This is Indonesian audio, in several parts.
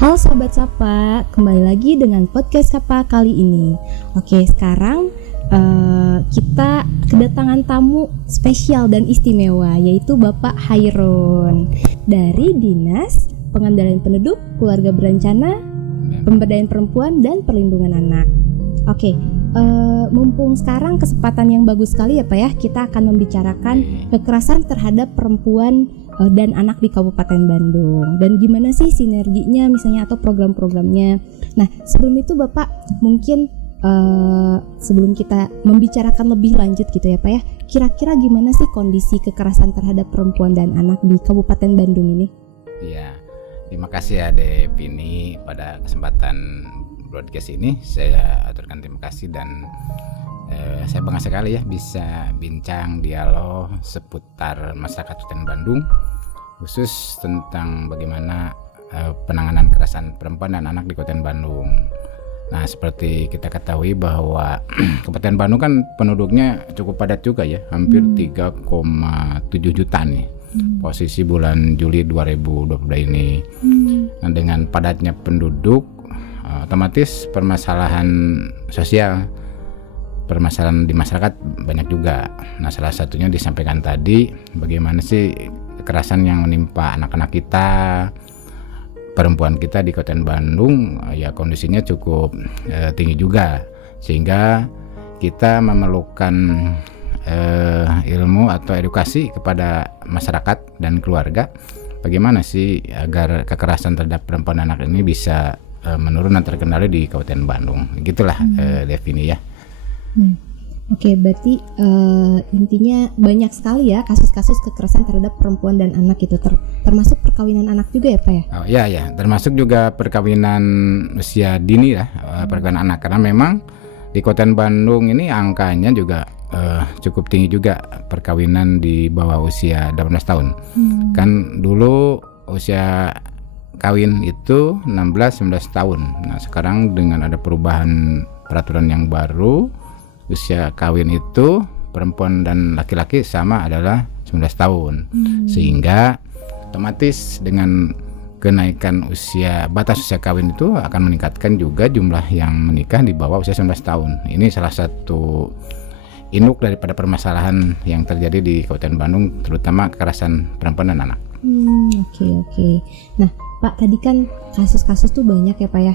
Halo Sobat Sapa, kembali lagi dengan podcast Sapa kali ini. Oke, sekarang kita kedatangan tamu spesial dan istimewa, yaitu Bapak Hairun dari Dinas Pengendalian Penduduk, Keluarga Berencana, Pemberdayaan Perempuan dan Perlindungan Anak. Oke, mumpung sekarang kesempatan yang bagus sekali ya Pak ya, kita akan membicarakan kekerasan terhadap perempuan dan anak di Kabupaten Bandung, dan gimana sih sinerginya misalnya atau program-programnya. Nah, sebelum itu Bapak mungkin sebelum kita membicarakan lebih lanjut gitu ya Pak ya, kira-kira gimana sih kondisi kekerasan terhadap perempuan dan anak di Kabupaten Bandung ini? Iya, terima kasih ya Devini pada kesempatan broadcast ini. Saya aturkan terima kasih dan saya bangga sekali ya bisa bincang dialog seputar masyarakat Kabupaten Bandung, khusus tentang bagaimana penanganan kekerasan perempuan dan anak di Kabupaten Bandung. Nah, seperti kita ketahui bahwa Kabupaten Bandung kan penduduknya cukup padat juga ya, hampir 3,7 juta nih. Posisi bulan Juli 2022 ini. Nah, dengan padatnya penduduk, otomatis permasalahan sosial, permasalahan di masyarakat banyak juga. Nah, salah satunya disampaikan tadi, bagaimana sih kekerasan yang menimpa anak-anak kita, perempuan kita di Kabupaten Bandung, ya kondisinya cukup tinggi juga, sehingga kita memerlukan ilmu atau edukasi kepada masyarakat dan keluarga, bagaimana sih agar kekerasan terhadap perempuan dan anak ini bisa menurun dan terkendali di Kabupaten Bandung. Gitulah Devini ya. Oke, berarti intinya banyak sekali ya kasus-kasus kekerasan terhadap perempuan dan anak itu, termasuk perkawinan anak juga ya Pak ya? Oh ya, termasuk juga perkawinan usia dini ya, perkawinan anak, karena memang di Kabupaten Bandung ini angkanya juga cukup tinggi juga perkawinan di bawah usia 18 tahun. Kan dulu usia kawin itu 16-19 tahun. Nah, sekarang dengan ada perubahan peraturan yang baru, usia kawin itu perempuan dan laki-laki sama adalah 19 tahun. Sehingga otomatis dengan kenaikan batas usia kawin itu akan meningkatkan juga jumlah yang menikah di bawah usia 19 tahun. Ini salah satu induk daripada permasalahan yang terjadi di Kabupaten Bandung, terutama kekerasan perempuan dan anak. Oke. Nah Pak, tadi kan kasus-kasus tuh banyak ya Pak ya,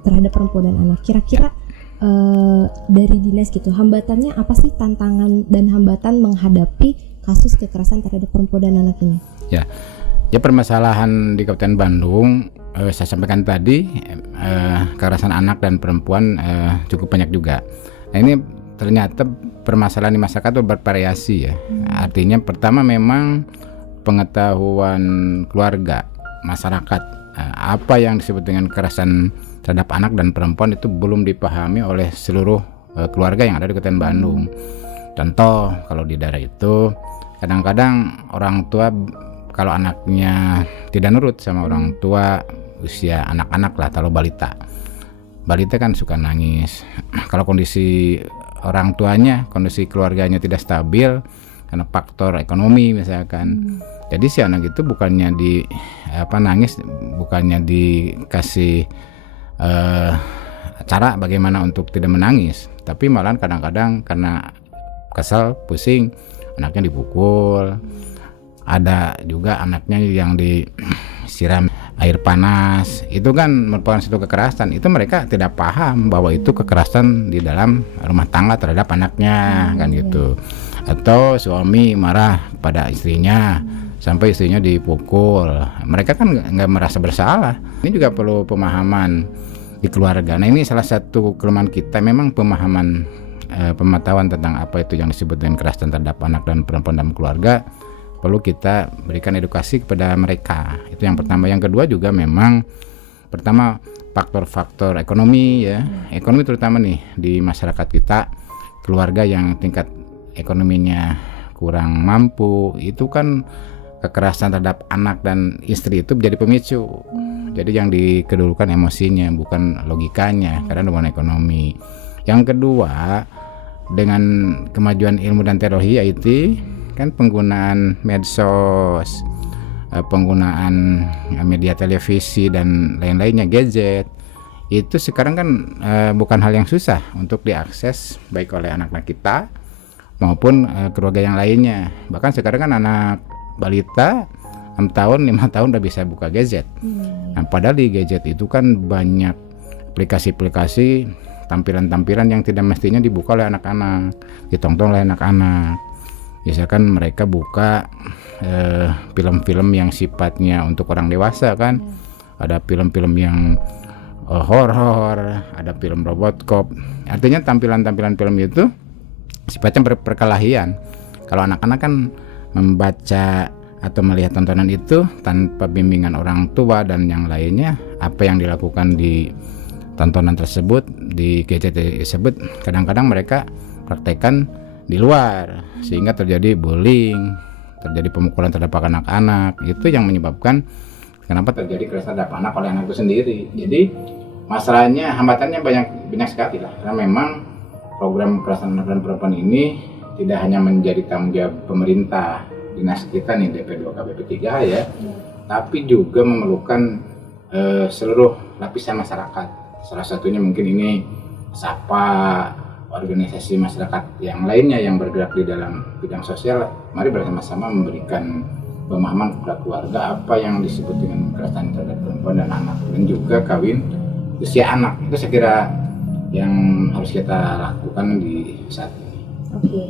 terhadap perempuan dan anak. Kira-kira dari dinas gitu, hambatannya apa sih, tantangan dan hambatan menghadapi kasus kekerasan terhadap perempuan dan anak ini? Ya, permasalahan di Kabupaten Bandung, saya sampaikan tadi, kekerasan anak dan perempuan cukup banyak juga. Nah, ini ternyata permasalahan di masyarakat itu bervariasi ya. Artinya pertama memang pengetahuan keluarga, masyarakat, apa yang disebut dengan kekerasan terhadap anak dan perempuan itu belum dipahami oleh seluruh keluarga yang ada di Kabupaten Bandung. Contoh, kalau di daerah itu kadang-kadang orang tua kalau anaknya tidak nurut sama orang tua, usia anak-anak lah, taruh balita kan suka nangis. Kalau kondisi orang tuanya, kondisi keluarganya tidak stabil karena faktor ekonomi misalkan, jadi si anak itu bukannya nangis, bukannya dikasih cara bagaimana untuk tidak menangis, tapi malah kadang-kadang karena kesal, pusing, anaknya dipukul. Ada juga anaknya yang disiram air panas. Itu kan merupakan satu kekerasan. Itu mereka tidak paham bahwa itu kekerasan di dalam rumah tangga terhadap anaknya, kan gitu. Atau suami marah pada istrinya sampai istrinya dipukul, mereka kan nggak merasa bersalah. Ini juga perlu pemahaman di keluarga. Nah, ini salah satu kelemahan kita, memang pemahaman, pengetahuan tentang apa itu yang disebut dengan kekerasan terhadap anak dan perempuan dalam keluarga, perlu kita berikan edukasi kepada mereka. Itu yang pertama. Yang kedua juga memang pertama faktor-faktor ekonomi ya, ekonomi terutama nih di masyarakat kita, keluarga yang tingkat ekonominya kurang mampu, itu kan kekerasan terhadap anak dan istri itu menjadi pemicu. Jadi yang dikedudukan emosinya, bukan logikanya, karena dengan ekonomi. Yang kedua, dengan kemajuan ilmu dan teknologi IT, kan penggunaan medsos, penggunaan media televisi dan lain-lainnya, gadget, itu sekarang kan bukan hal yang susah untuk diakses baik oleh anak-anak kita maupun keluarga yang lainnya. Bahkan sekarang kan anak balita 6 tahun, 5 tahun udah bisa buka gadget. Nah, padahal di gadget itu kan banyak aplikasi-aplikasi, tampilan-tampilan yang tidak mestinya dibuka oleh anak-anak, ditonton oleh anak-anak. Misalkan mereka buka film-film yang sifatnya untuk orang dewasa kan, ada film-film yang horor, ada film robot cop. Artinya tampilan-tampilan film itu sifatnya perkelahian. Kalau anak-anak kan membaca atau melihat tontonan itu tanpa bimbingan orang tua dan yang lainnya, apa yang dilakukan di tontonan tersebut, di gadget tersebut, kadang-kadang mereka praktekkan di luar, sehingga terjadi bullying, terjadi pemukulan terhadap anak-anak. Itu yang menyebabkan kenapa terjadi kekerasan terhadap anak oleh anak itu sendiri. Jadi masalahnya, hambatannya banyak sekali lah, karena memang program kekerasan anak dan perempuan ini tidak hanya menjadi tanggung jawab pemerintah, dinas kita nih DP2K BP3 ya, tapi juga memerlukan seluruh lapisan masyarakat. Salah satunya mungkin ini SAPA, organisasi masyarakat yang lainnya yang bergerak di dalam bidang sosial. Mari bersama-sama memberikan pemahaman kepada keluarga apa yang disebut dengan kekerasan terhadap perempuan dan anak, dan juga kawin usia anak. Itu saya kira yang harus kita lakukan di saat ini. Oke.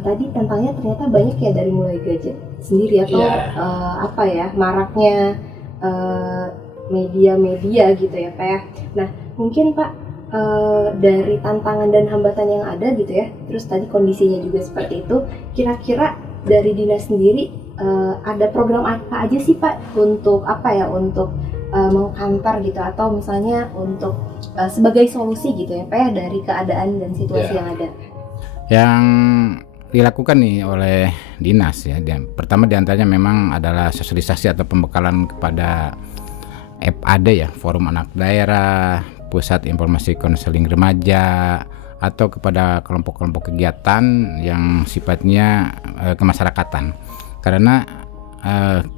Tadi tentangnya ternyata banyak ya, dari mulai gadget sendiri atau apa ya, maraknya media-media gitu ya Pak ya. Nah mungkin Pak, dari tantangan dan hambatan yang ada gitu ya, terus tadi kondisinya juga seperti itu, kira-kira dari dinas sendiri ada program apa aja sih Pak untuk apa ya, untuk mengkantar gitu, atau misalnya untuk sebagai solusi gitu ya Pak ya, dari keadaan dan situasi yang ada? Yang dilakukan nih oleh dinas ya, pertama diantaranya memang adalah sosialisasi atau pembekalan kepada FAD ya, Forum Anak Daerah, Pusat Informasi Konseling Remaja, atau kepada kelompok-kelompok kegiatan yang sifatnya kemasyarakatan. Karena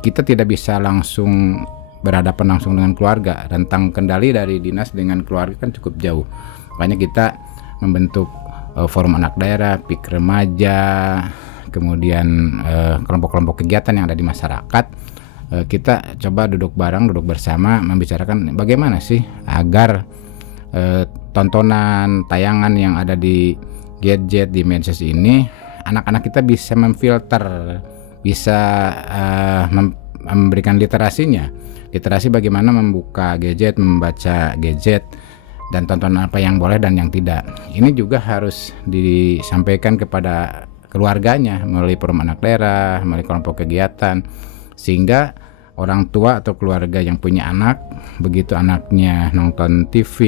kita tidak bisa langsung berhadapan langsung dengan keluarga, rentang kendali dari dinas dengan keluarga kan cukup jauh. Makanya kita membentuk Forum Anak Daerah, PIK Remaja, kemudian kelompok-kelompok kegiatan yang ada di masyarakat. Kita coba duduk bersama membicarakan bagaimana sih agar tontonan, tayangan yang ada di gadget, di medsos ini, anak-anak kita bisa memfilter, bisa memberikan literasi bagaimana membuka gadget, membaca gadget, dan tontonan apa yang boleh dan yang tidak. Ini juga harus disampaikan kepada keluarganya melalui Forum Anak Daerah, melalui kelompok kegiatan, sehingga orang tua atau keluarga yang punya anak, begitu anaknya nonton TV,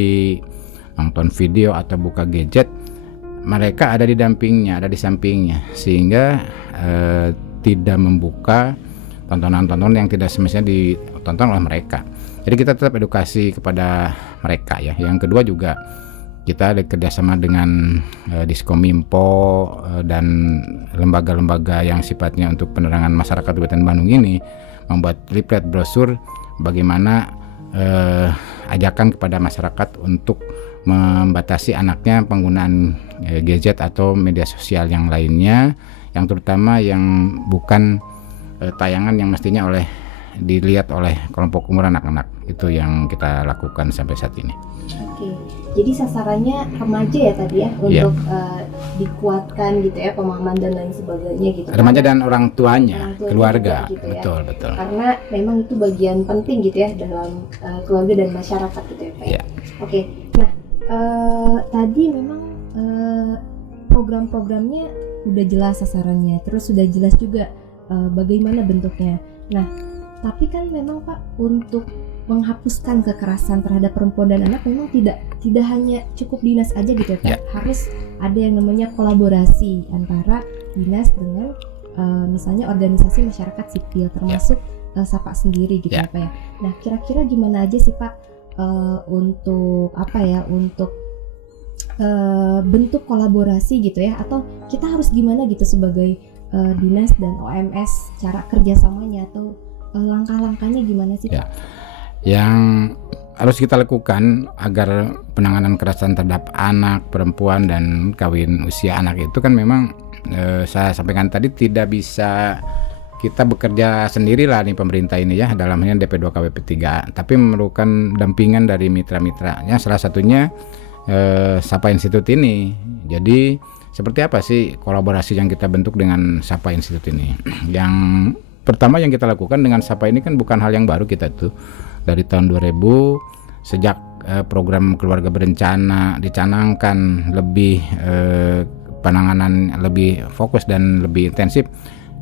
nonton video atau buka gadget, mereka ada di dampingnya, ada di sampingnya, sehingga tidak membuka tontonan-tontonan yang tidak semestinya ditonton oleh mereka. Jadi kita tetap edukasi kepada mereka ya. Yang kedua juga kita kerjasama dengan Diskominfo dan lembaga-lembaga yang sifatnya untuk penerangan masyarakat Kabupaten Bandung ini membuat leaflet brosur bagaimana ajakan kepada masyarakat untuk membatasi anaknya penggunaan gadget atau media sosial yang lainnya, yang terutama yang bukan tayangan yang mestinya dilihat oleh kelompok umur anak-anak. Itu yang kita lakukan sampai saat ini. Oke, jadi sasarannya remaja ya tadi ya, untuk dikuatkan gitu ya, pemahaman dan lain sebagainya gitu. Remaja dan orang tuanya, keluarga, gitu ya. Betul. Karena memang itu bagian penting gitu ya dalam keluarga dan masyarakat gitu ya Pak. Yeah. Oke, nah tadi memang program-programnya udah jelas sasarannya, terus sudah jelas juga bagaimana bentuknya. Nah, tapi kan memang Pak, untuk menghapuskan kekerasan terhadap perempuan dan anak memang tidak hanya cukup dinas aja gitu ya Pak. Yeah. Harus ada yang namanya kolaborasi antara dinas dengan misalnya organisasi masyarakat sipil, termasuk SAPA sendiri gitu ya Pak ya. Nah, kira-kira gimana aja sih Pak untuk untuk bentuk kolaborasi gitu ya, atau kita harus gimana gitu sebagai dinas dan OMS, cara kerjasamanya atau langkah-langkahnya gimana sih Ya. Pak? Yang harus kita lakukan agar penanganan kekerasan terhadap anak, perempuan, dan kawin usia anak itu kan memang saya sampaikan tadi tidak bisa kita bekerja sendirilah nih pemerintah ini ya, dalam hal ini DP2 KBP 3A, tapi memerlukan dampingan dari mitra-mitranya, salah satunya Sapa Institute ini. Jadi seperti apa sih kolaborasi yang kita bentuk dengan Sapa Institute ini? Yang pertama yang kita lakukan dengan Sapa ini kan bukan hal yang baru, kita tuh dari tahun 2000 sejak program keluarga berencana dicanangkan lebih penanganan lebih fokus dan lebih intensif,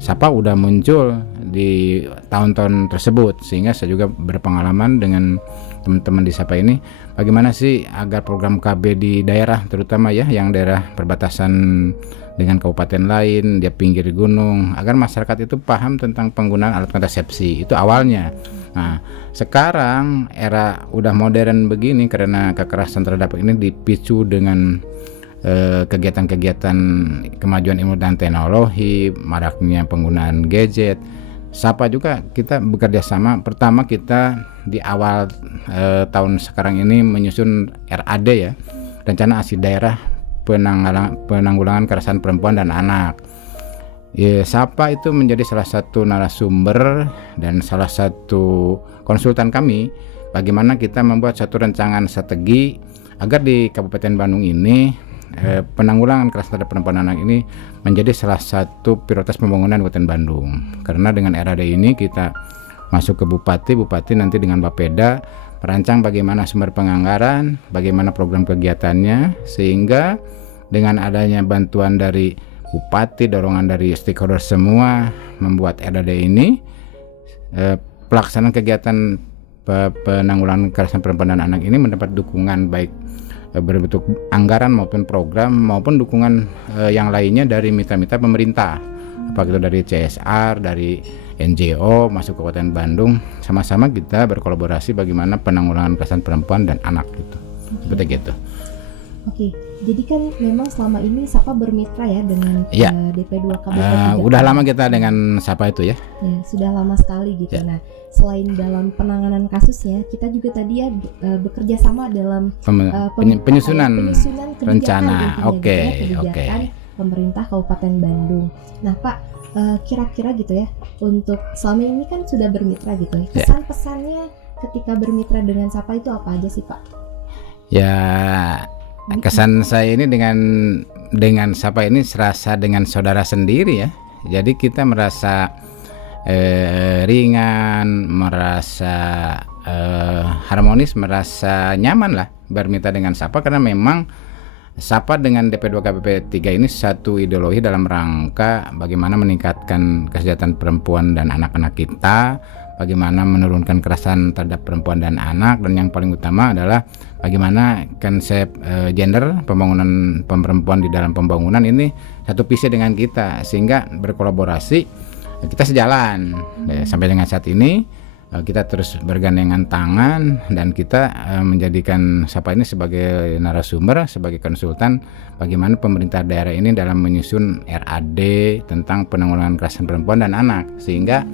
Sapa udah muncul di tahun-tahun tersebut, sehingga saya juga berpengalaman dengan teman-teman di Sapa ini bagaimana sih agar program KB di daerah, terutama ya yang daerah perbatasan dengan kabupaten lain, dia pinggir gunung, agar masyarakat itu paham tentang penggunaan alat kontrasepsi. Itu awalnya. Nah, sekarang era udah modern begini karena kekerasan terhadap ini dipicu dengan kegiatan-kegiatan kemajuan ilmu dan teknologi, maraknya penggunaan gadget. Sapa juga kita bekerja sama. Pertama kita di awal tahun sekarang ini menyusun RAD ya, Rencana Aksi Daerah Penanggulangan Kekerasan Perempuan dan Anak. Ya, Sapa itu menjadi salah satu narasumber dan salah satu konsultan kami bagaimana kita membuat satu rancangan strategi agar di Kabupaten Bandung ini penanggulangan kekerasan terhadap perempuan dan anak ini menjadi salah satu prioritas pembangunan Kabupaten Bandung. Karena dengan RAD ini kita masuk ke bupati nanti dengan Bapeda merancang bagaimana sumber penganggaran, bagaimana program kegiatannya, sehingga dengan adanya bantuan dari bupati, dorongan dari stakeholder semua membuat RAD ini, pelaksanaan kegiatan penanggulangan kekerasan perempuan dan anak ini mendapat dukungan baik berbentuk anggaran maupun program maupun dukungan yang lainnya dari mitra-mitra pemerintah, apakah itu dari CSR, dari NGO masuk ke Kabupaten Bandung. Sama-sama kita berkolaborasi bagaimana penanggulangan kekerasan perempuan dan anak gitu. Seperti gitu. Oke, jadi kan memang selama ini Sapa bermitra ya dengan DP2 KBP 3A. Udah lama kita dengan Sapa itu ya. Ya, sudah lama sekali gitu. Ya. Nah, selain dalam penanganan kasusnya, kita juga tadi ya bekerja sama dalam penyusunan rencana. kebijakan kebijakan pemerintah Kabupaten Bandung. Nah, Pak, kira-kira gitu ya, untuk selama ini kan sudah bermitra gitu ya. Kesan-pesannya ketika bermitra dengan Sapa itu apa aja sih, Pak? Ya, kesan saya ini dengan Sapa ini serasa dengan saudara sendiri ya. Jadi kita merasa ringan, merasa harmonis, merasa nyaman lah bermitra dengan Sapa, karena memang Sapa dengan DP2 KBP 3 ini satu ideologi dalam rangka bagaimana meningkatkan kesejahteraan perempuan dan anak-anak kita, bagaimana menurunkan kekerasan terhadap perempuan dan anak, dan yang paling utama adalah bagaimana konsep gender, pembangunan perempuan di dalam pembangunan ini satu visi dengan kita, sehingga berkolaborasi kita sejalan. Sampai dengan saat ini kita terus bergandengan tangan dan kita menjadikan Sapa ini sebagai narasumber, sebagai konsultan bagaimana pemerintah daerah ini dalam menyusun RAD tentang penanggulangan kekerasan perempuan dan anak, sehingga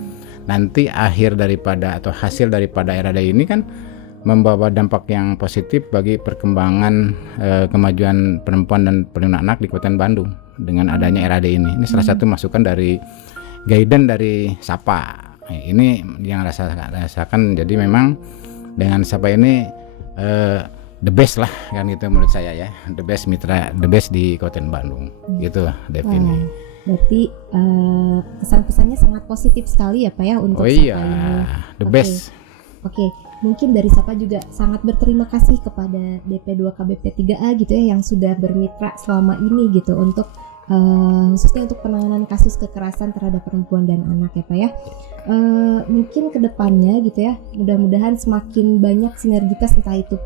nanti akhir daripada atau hasil daripada RAD ini kan membawa dampak yang positif bagi perkembangan kemajuan perempuan dan perlindungan anak di Kabupaten Bandung dengan adanya RAD ini. Ini salah satu masukan dari guidance dari Sapa. Ini yang rasakan. Jadi memang dengan Sapa ini the best lah kan gitu menurut saya ya, the best mitra, the best di Kabupaten Bandung gitu definisi. Berarti kesan-pesannya sangat positif sekali ya Pak ya untuk Sapa ini. The best. Oke, mungkin dari Sapa juga sangat berterima kasih kepada DP2 KBP 3A gitu ya yang sudah bermitra selama ini gitu untuk khususnya untuk penanganan kasus kekerasan terhadap perempuan dan anak ya Pak ya. Mungkin kedepannya gitu ya, mudah-mudahan semakin banyak sinergitas entah itu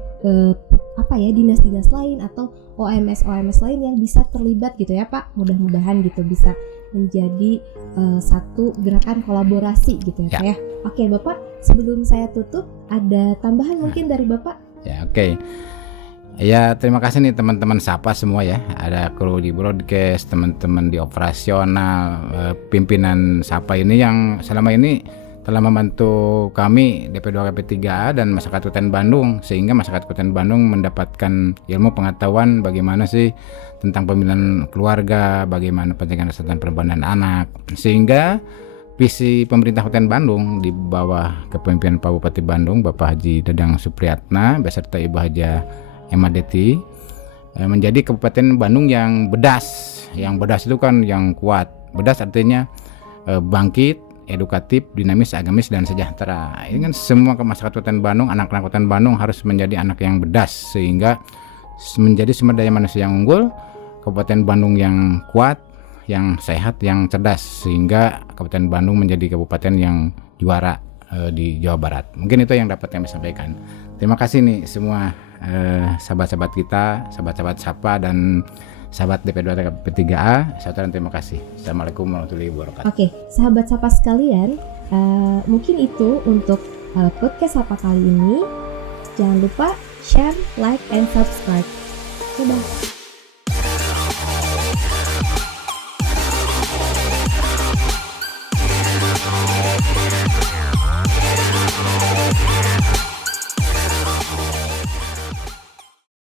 dinas-dinas lain atau OMS lain yang bisa terlibat gitu ya Pak. Mudah-mudahan gitu bisa menjadi satu gerakan kolaborasi gitu ya Pak ya. Oke Bapak, sebelum saya tutup ada tambahan mungkin dari Bapak? Ya oke. Ya terima kasih nih teman-teman Sapa semua ya, ada kru di broadcast, teman-teman di operasional, pimpinan Sapa ini yang selama ini telah membantu kami DP2 KP3A dan masyarakat Kabupaten Bandung, sehingga masyarakat Kabupaten Bandung mendapatkan ilmu pengetahuan bagaimana sih tentang pembinaan keluarga, bagaimana pencegahan kesehatan perempuan dan anak, sehingga visi pemerintah Kabupaten Bandung di bawah kepemimpinan Pak Bupati Bandung Bapak Haji Dadang Supriyatna beserta Ibu Haja Emadeti menjadi Kabupaten Bandung yang bedas. Yang bedas itu kan yang kuat. Bedas artinya bangkit, edukatif, dinamis, agamis, dan sejahtera. Ini kan semua masyarakat Kabupaten Bandung, anak-anak Kabupaten Bandung harus menjadi anak yang bedas sehingga menjadi sumber daya manusia yang unggul, Kabupaten Bandung yang kuat, yang sehat, yang cerdas, sehingga Kabupaten Bandung menjadi kabupaten yang juara di Jawa Barat. Mungkin itu yang dapat kami sampaikan. Terima kasih nih semua sahabat-sahabat kita, sahabat-sahabat Sapa dan sahabat DP2 KP3A. Saya terima kasih. Assalamualaikum warahmatullahi wabarakatuh. Oke, sahabat Sapa sekalian, mungkin itu untuk podcast Sapa kali ini. Jangan lupa share, like, and subscribe. Dadah.